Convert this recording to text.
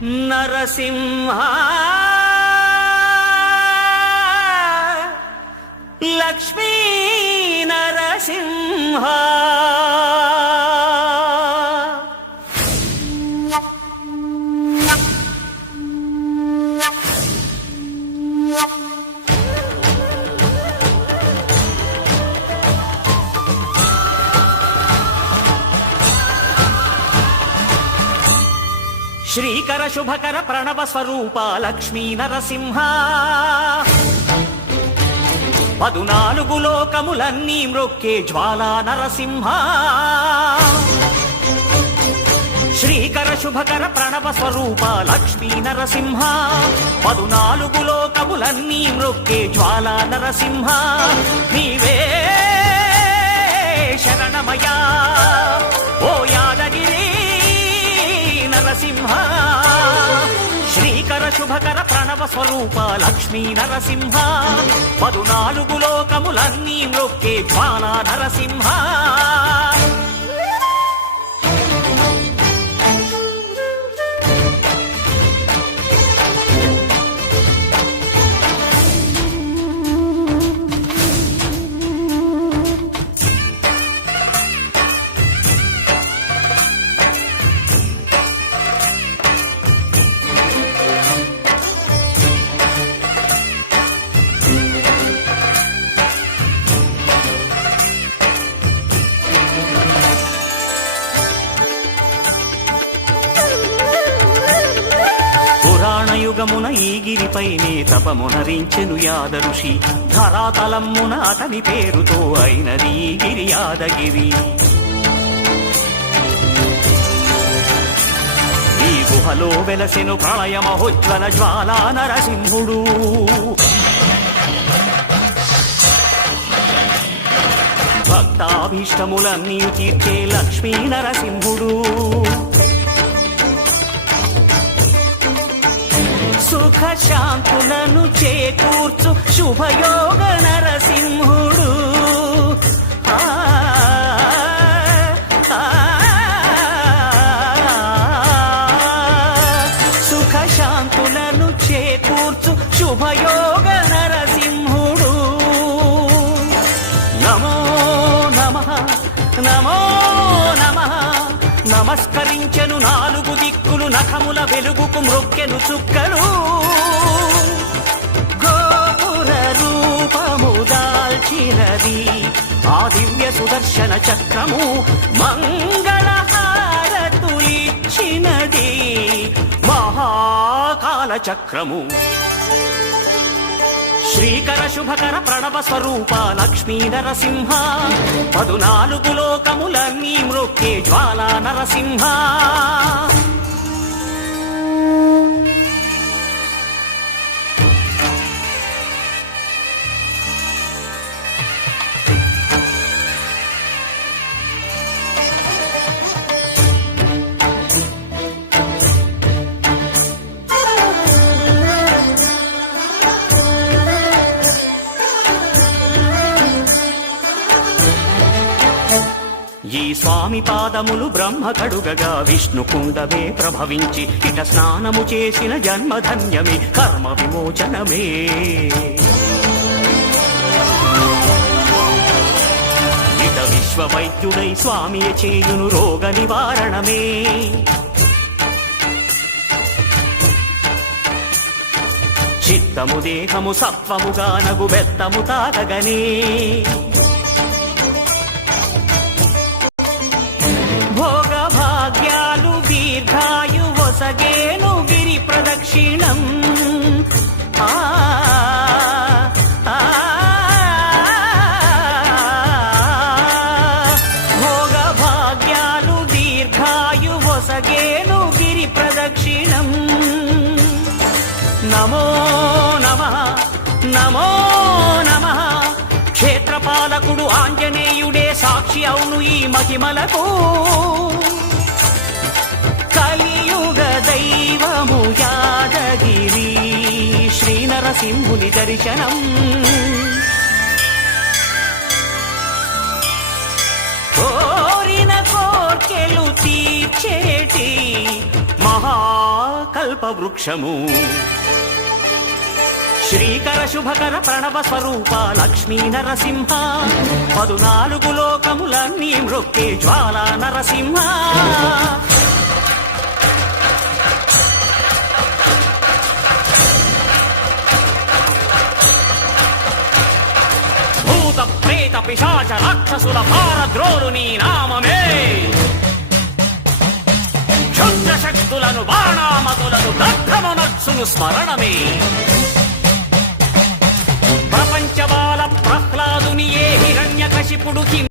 నరసింహ లక్ష్మీ నరసింహ శ్రీకర శుభకర ప్రణవ స్వరూప లక్ష్మీ నరసింహ 14 లోకములన్నీ మ్రొక్కే జ్వాలా నరసింహ శ్రీకర శుభకర ప్రణవ స్వరూప లక్ష్మీ నరసింహ 14 లోకములన్నీ మ్రొక్కే జ్వాలా నరసింహ నీవే శరణమయా ఓ యాదగిరి నరసింహ శ్రీకర శుభకర ప్రణవ స్వరూప లక్ష్మీ నరసింహ 14 లోకములన్నీ మ్రొక్కే జ్వాలా నరసింహ యుగమున ఈ గిరిపైనే తపమునరించెను యాద ఋషి ధరాతలమ్మున అతని పేరుతో అయినది ఈ గిరి యాదగిరి ఈ గుహలో వెలసెను ప్రళయమహోజ్వల జ్వాలా నరసింహుడు భక్తాభీష్టములన్నీ తీర్చే లక్ష్మీ నరసింహుడు సుఖ శాంతులను చేకూర్చు శుభయోగ నరసింహుడు సుఖ శాంతులను చేకూర్చు శుభయోగ నరసింహుడు నమో నమః నమో నమః నమస్కరించెను 4 దిక్కులు నఖముల వెలుగుకు మ్రొక్కెను చుక్కలు గోపుర రూపము దాల్చినది ఆ దివ్య సుదర్శన చక్రము మంగళ హారతులిచ్చినది మహాకాల చక్రము శ్రీకర శుభకర ప్రణవ స్వరూప లక్ష్మీ నరసింహ 14 లోకములన్నీ మ్రొక్కే జ్వాలా నరసింహ ఈ స్వామి పాదములు బ్రహ్మ కడుగగా విష్ణు కుండమే ప్రభవించి ఇట స్నానము చేసిన జన్మధన్యమే కర్మ విమోచనమే ఇట విశ్వవైద్యుడై స్వామి చేయును రోగ నివారణమే చిత్తము దేహము సత్వముగా నగు బెత్తము తాగగనే భోగభాగ్యాలు దీర్ఘాయు వసగేను గిరి ప్రదక్షిణం భోగభాగ్యాలు దీర్ఘాయు వసగేను గిరి ప్రదక్షిణం నమో నమః నమో నమః క్షేత్రపాలకుడు ఆంజనేయుడే సాక్షి అవును ఈ మహిమలకు కలియుగ దైవము యాదగిరి శ్రీ నరసింహుని దర్శనం కోరిన కోర్కెలు తీర్చేటి మహా కల్పవృక్షము శ్రీకర శుభకర ప్రణవ స్వరూప లక్ష్మీ నరసింహ 14 లోకములన్నీ మ్రొక్కే జ్వాలా నరసింహ భూత ప్రేత పిశాచ రాక్షసుల భారద్రోలు నీ నామమే క్షుద్ర శక్తులను బాణామతులను దగ్ధమునర్చును స్మరణమే ప్రపంచబాల ప్రహ్లాదుని ఏ హిరణ్యకశిపుడు